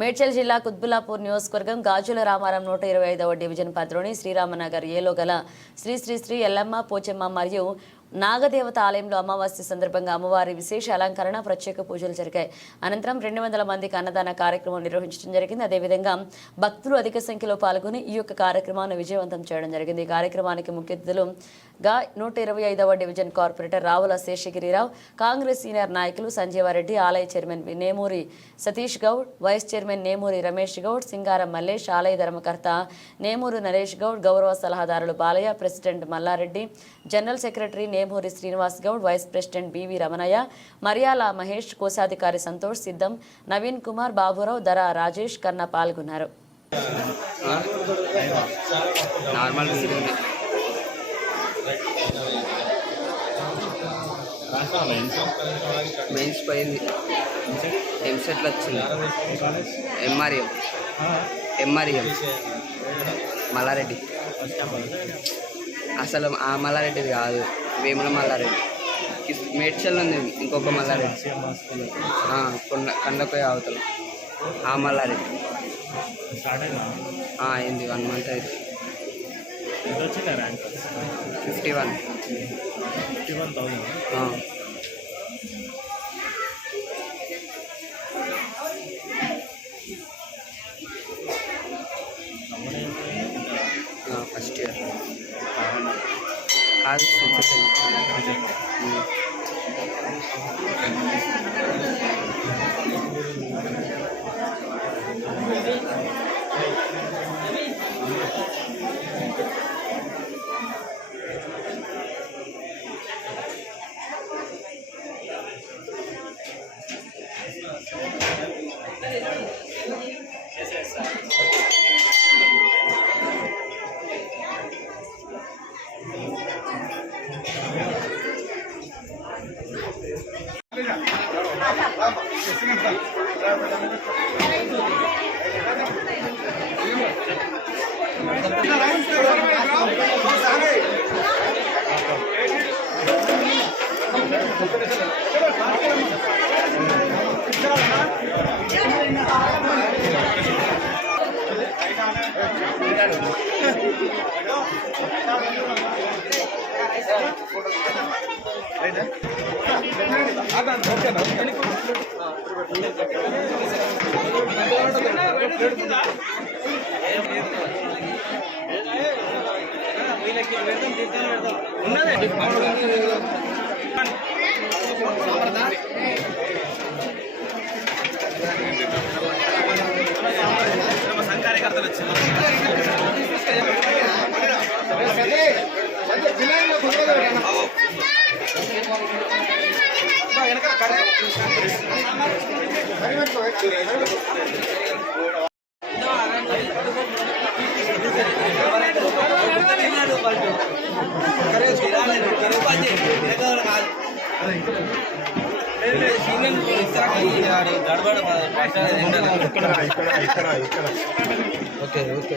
మేడ్చల్ జిల్లా కుత్బులాపూర్ నియోజకవర్గం గాజుల రామారం నూట ఇరవై ఐదవ డివిజన్ పరిధిలోని శ్రీరామనగర్ ఏలో గల శ్రీ శ్రీ శ్రీ ఎల్లమ్మ పోచమ్మ మరియు నాగదేవత ఆలయంలో అమావాస్య సందర్భంగా అమ్మవారి విశేష అలంకరణ ప్రత్యేక పూజలు జరిగాయి. అనంతరం రెండు వందల మందికి అన్నదాన కార్యక్రమం నిర్వహించడం జరిగింది. అదేవిధంగా భక్తులు అధిక సంఖ్యలో పాల్గొని ఈ యొక్క కార్యక్రమాన్ని విజయవంతం చేయడం జరిగింది. ఈ కార్యక్రమానికి ముఖ్య అతిథులుగా నూట ఇరవై ఐదవ division corporator Ravula Seshagiri Rao Congress senior నాయకులు సంజీవారెడ్డి ఆలయ chairman Nemuri Satish Goud vice chairman Nemuri Ramesh Goud Singaram Mallesh ఆలయ ధర్మకర్త నేమూరు నరేష్ గౌడ్ గౌరవ సలహాదారులు Balayya president Malla Reddy general secretary Nemuri Srinivas Goud vice president B V Ramanayya Mariyala Mahesh కోశాధికారి సంతోష్ సిద్ధం నవీన్ కుమార్ బాబురావు ధర రాజేష్ కన్నా పాల్గొన్నారు. మెయిన్స్ పోయింది. ఎంసెట్లు వచ్చింది. MRM MRM Mallareddy. అసలు ఆ మల్లారెడ్డిది కాదు. వేముల మల్లారెడ్డి. మేడ్చల్ ఉంది ఇంకొక మల్లారెడ్డి. కొండ కండపోయి అవతల. ఆ మల్లారెడ్డి. అయింది వన్ మంత్ అయితే fifty one. Fifty one thousand. आज ఓకేనా కాదు వచ్చి ఓకే ఓకే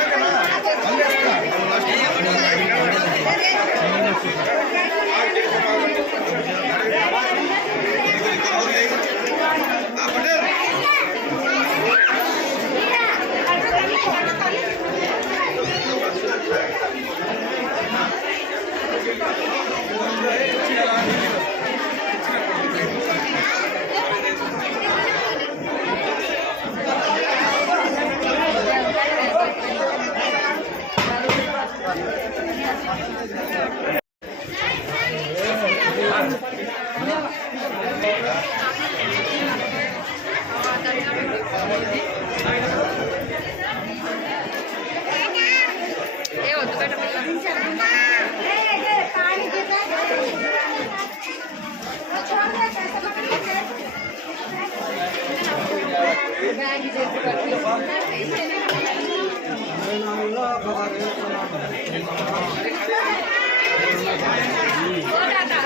দাদা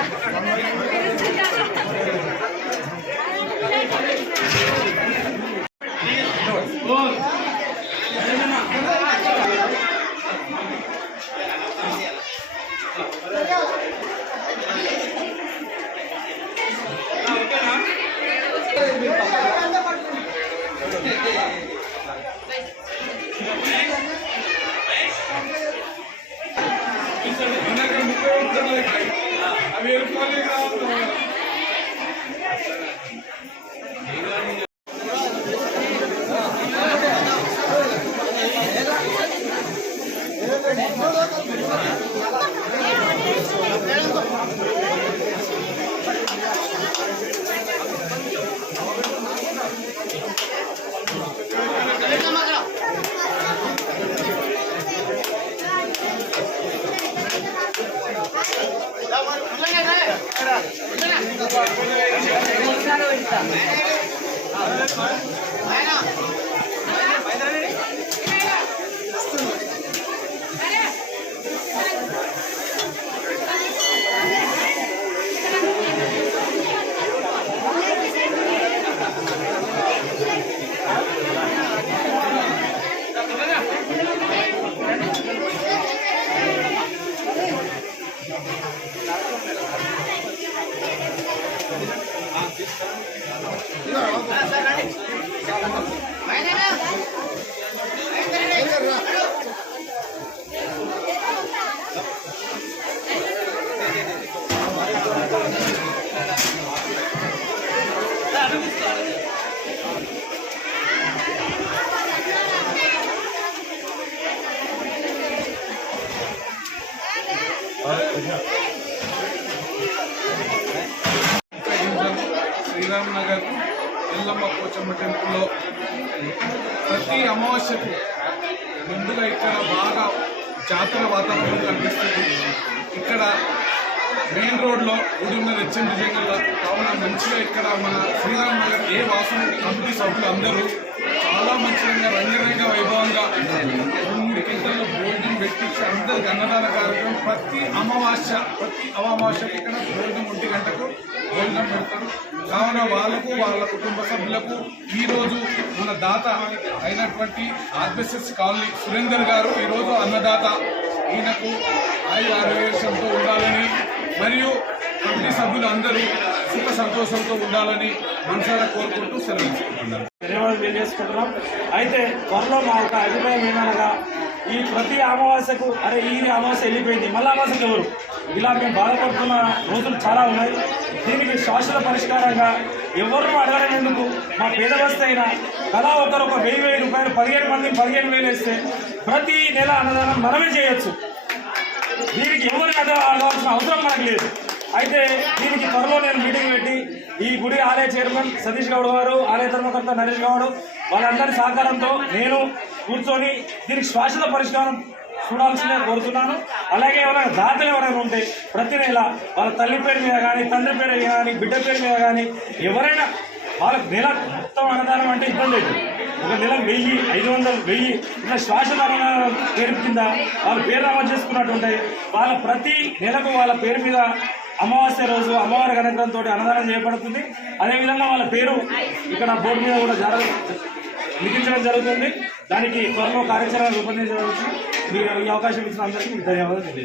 అవి వెళ్ళిపోలే కావాలి టాటా డివిజన్ శ్రీరామ్ నగర్ ఎల్లమ్మ పోచమ్మ టెంపుల్లో ప్రతి అమావాస్యకు ముందుగా ఇక్కడ బాగా జాతర వాతావరణం కనిపిస్తుంది. ఇక్కడ మెయిన్ రోడ్లో గుడి ఉన్నది హెచ్ఎం విజయంగా కావున మంచిగా ఇక్కడ మన శ్రీరామ్ నగర్ ఏ వాసన కమిటీ సభ్యులు అందరూ చాలా మంచిగా రంగరంగ వైభవంగా మూడు గంటల్లో భోజనం పెట్టించి అందరికి అన్నదాన కార్యక్రమం ప్రతి అమావాస్య ప్రతి అమావాస్యకి ఇక్కడ భోజనం ఒంటి గంటకు భోజనం పెడతారు కావున వాళ్ళకు వాళ్ళ కుటుంబ సభ్యులకు ఈరోజు మన దాత అయినటువంటి ఆర్బిఎస్ఎస్ కాలనీ సురేందర్ గారు ఈరోజు అన్నదాత. ఈయనకు ఆయు ఆరోగ్యంతో ఉండాలని మరియు కమిటీ సభ్యులు అందరూ సుఖ సంతోషంతో ఉండాలని మనసారా కోరుకుంటూ సెలవు తీసుకుంటున్నారు ధన్యవాదాలు తెలియజేసుకుంటున్నాం. అయితే త్వరలో మా ఒక అభిప్రాయం ఏమనగా ఈ ప్రతి అమావాస్యకు అరే ఈ అమావాస్య వెళ్ళిపోయింది మళ్ళీ అమావాస్యకు ఎవరు? ఇలా మేము బాధపడుతున్న రోజులు చాలా ఉన్నాయి. దీనికి శాశ్వత పరిష్కారంగా ఎవరు అడగలేనందుకు మా పేద అయినా కళా ఒకరు ఒక వెయ్యి వెయ్యి రూపాయలు పదిహేను మంది పదిహేను వేలు వేస్తే ప్రతి నెల అన్నదానం మనమే చేయొచ్చు. దీనికి ఎవరికి అదే అడగాల్సిన అవసరం మనకు లేదు. అయితే దీనికి త్వరలో నేను మీటింగ్ పెట్టి ఈ గుడి ఆలయ చైర్మన్ సతీష్ గౌడ్ గారు ఆలయ ధర్మకర్త నరేష్ గౌడ్ వాళ్ళందరి సహకారంతో నేను కూర్చొని దీనికి శాశ్వత పరిష్కారం చూడాల్సిందే కోరుతున్నాను. అలాగే ఎవరైనా దాతలు ఎవరైనా ఉంటే ప్రతి నెల వాళ్ళ తల్లి పేరు మీద కానీ తండ్రి పేరు మీద కానీ బిడ్డ పేరు మీద కానీ ఎవరైనా వాళ్ళకి నెల మొత్తం అన్నదానం అంటే ఇబ్బంది అవుతుంది ఒక నెల వెయ్యి ఐదు వందలు వెయ్యి ఇలా శాశ్వత అన్నదానం పేరు కింద వాళ్ళ పేరు నమోదు చేసుకున్నట్టు ఉంటాయి వాళ్ళ ప్రతి నెలకు వాళ్ళ పేరు మీద అమావాస్య రోజు అమ్మవారి అనుగ్రహంతో అన్నదానం చేయబడుతుంది. అదేవిధంగా వాళ్ళ పేరు ఇక్కడ బోర్డు మీద కూడా జరగ లిఖించడం జరుగుతుంది. దానికి త్వరలో కార్యాచరణ రూపొందించవచ్చు మీరు ఈ అవకాశం ఇచ్చిన అందరికీ ధన్యవాదాలు.